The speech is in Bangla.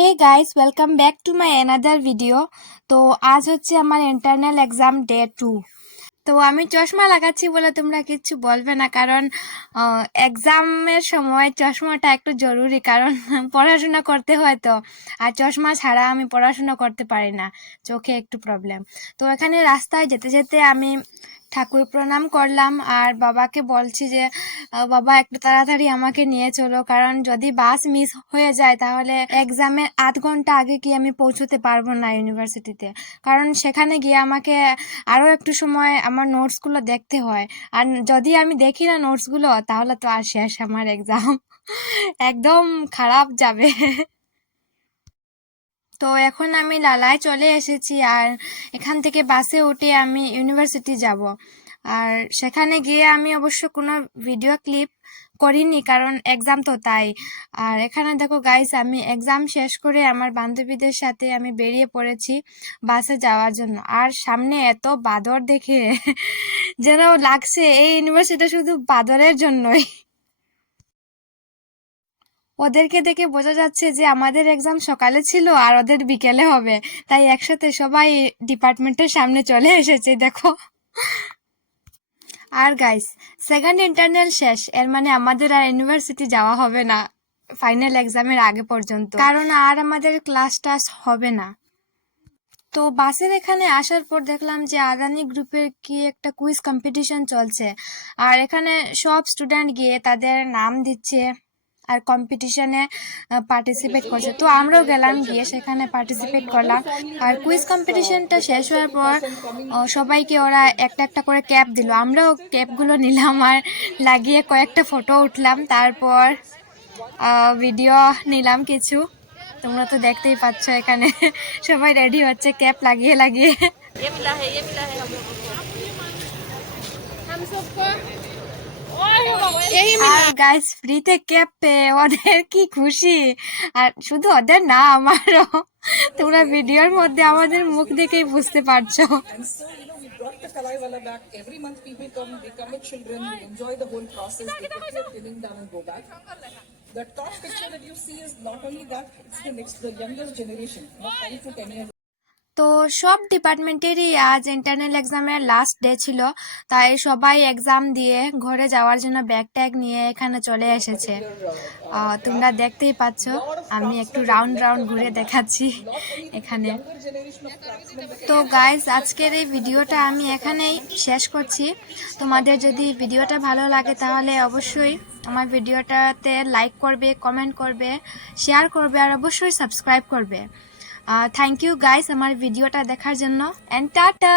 Hey guys, welcome back to my another video. তো আজ হচ্ছে আমার ইন্টারনাল এক্সাম ডে 2। তো আমি চশমা লাগাচ্ছি বলে তোমরা কিচ্ছু বলবে না, কারণ এক্সামের সময় চশমাটা একটু জরুরি, কারণ পড়াশোনা করতে হয়। তো আর চশমা ছাড়া আমি পড়াশোনা করতে পারি না, চোখে একটু প্রবলেম। তো এখানে রাস্তায় যেতে যেতে আমি ঠাকুর প্রণাম করলাম আর বাবাকে বলছি যে বাবা একটু তাড়াতাড়ি আমাকে নিয়ে চলো, কারণ যদি বাস মিস হয়ে যায় তাহলে এক্সামের আধ ঘন্টা আগে কি আমি পৌঁছতে পারবো না ইউনিভার্সিটিতে, কারণ সেখানে গিয়ে আমাকে আরও একটু সময় আমার নোটসগুলো দেখতে হয়। আর যদি আমি দেখি না নোটসগুলো, তাহলে তো আর শেষ আমার এক্সাম একদম খারাপ যাবে। তো এখন আমি লালায় চলে এসেছি আর এখান থেকে বাসে উঠে আমি ইউনিভার্সিটি যাব। আর সেখানে গিয়ে আমি অবশ্য কোনো ভিডিও ক্লিপ করিনি, কারণ এক্সাম তো তাই। আর এখানে দেখো গাইস, আমি এক্সাম শেষ করে আমার বান্ধবীদের সাথে আমি বেরিয়ে পড়েছি বাসে যাওয়ার জন্য। আর সামনে এত বাদর দেখে যেন লাগছে এই ইউনিভার্সিটি শুধু বাদরের জন্যই। ওদেরকে দেখে বোঝা যাচ্ছে যে আমাদের এক্সাম সকালে ছিল আর ওদের বিকেলে হবে, তাই একসাথে সবাই ডিপার্টমেন্টের সামনে চলে এসেছে দেখো। আর গাইস, সেকেন্ড ইন্টারনাল শেষ, এর মানে আমাদের আর ইউনিভার্সিটি যাওয়া হবে না ফাইনাল এক্সামের আগে পর্যন্ত, কারণ আর আমাদের ক্লাস টাস হবে না। তো বাসের এখানে আসার পর দেখলাম যে আদানি গ্রুপের কি একটা কুইজ কম্পিটিশন চলছে, আর এখানে সব স্টুডেন্ট গিয়ে তাদের নাম দিচ্ছে আর কম্পিটিশনে পার্টিসিপেট করছে। তো আমরাও গেলাম, গিয়ে সেখানে পার্টিসিপেট করলাম। আর কুইজ কম্পিটিশনটা শেষ হওয়ার পর সবাইকে ওরা একটা একটা করে ক্যাপ দিল, আমরাও ক্যাপগুলো নিলাম আর লাগিয়ে কয়েকটা ফটো উঠলাম, তারপর ভিডিও নিলাম কিছু। তোমরা তো দেখতেই পাচ্ছ এখানে সবাই রেডি হচ্ছে ক্যাপ লাগিয়ে লাগিয়ে। আর গাইস, ফ্রিতে ক্যাপ পেয়ে ওদের কি খুশি! আর শুধু ওদের না, আমারও। তোমরা ভিডিওর মধ্যে আমাদের মুখ দেখেই বুঝতে পারছো। And so, we brought the Kalaiwala back. Every month people come, they come with children, they enjoy the whole process, they pick their filling down and go back. The top picture that you see is not only that, it's the younger generation, not 5 to 10 years. তো সব ডিপার্টমেন্টেরই আজ ইন্টারনাল এক্সামের লাস্ট ডে ছিল, তাই সবাই এক্সাম দিয়ে ঘরে যাওয়ার জন্য ব্যাগ ট্যাগ নিয়ে এখানে চলে এসেছে। তোমরা দেখতেই পাচ্ছ, আমি একটু রাউন্ড রাউন্ড ঘুরে দেখাচ্ছি এখানে। তো গাইজ, আজকের এই ভিডিওটা আমি এখানেই শেষ করছি। তোমাদের যদি ভিডিওটা ভালো লাগে তাহলে অবশ্যই আমার ভিডিওটাতে লাইক করবে, কমেন্ট করবে, শেয়ার করবে আর অবশ্যই সাবস্ক্রাইব করবে। থ্যাংক ইউ গাইস আমার ভিডিওটা দেখার জন্য, এন্ড টাটা।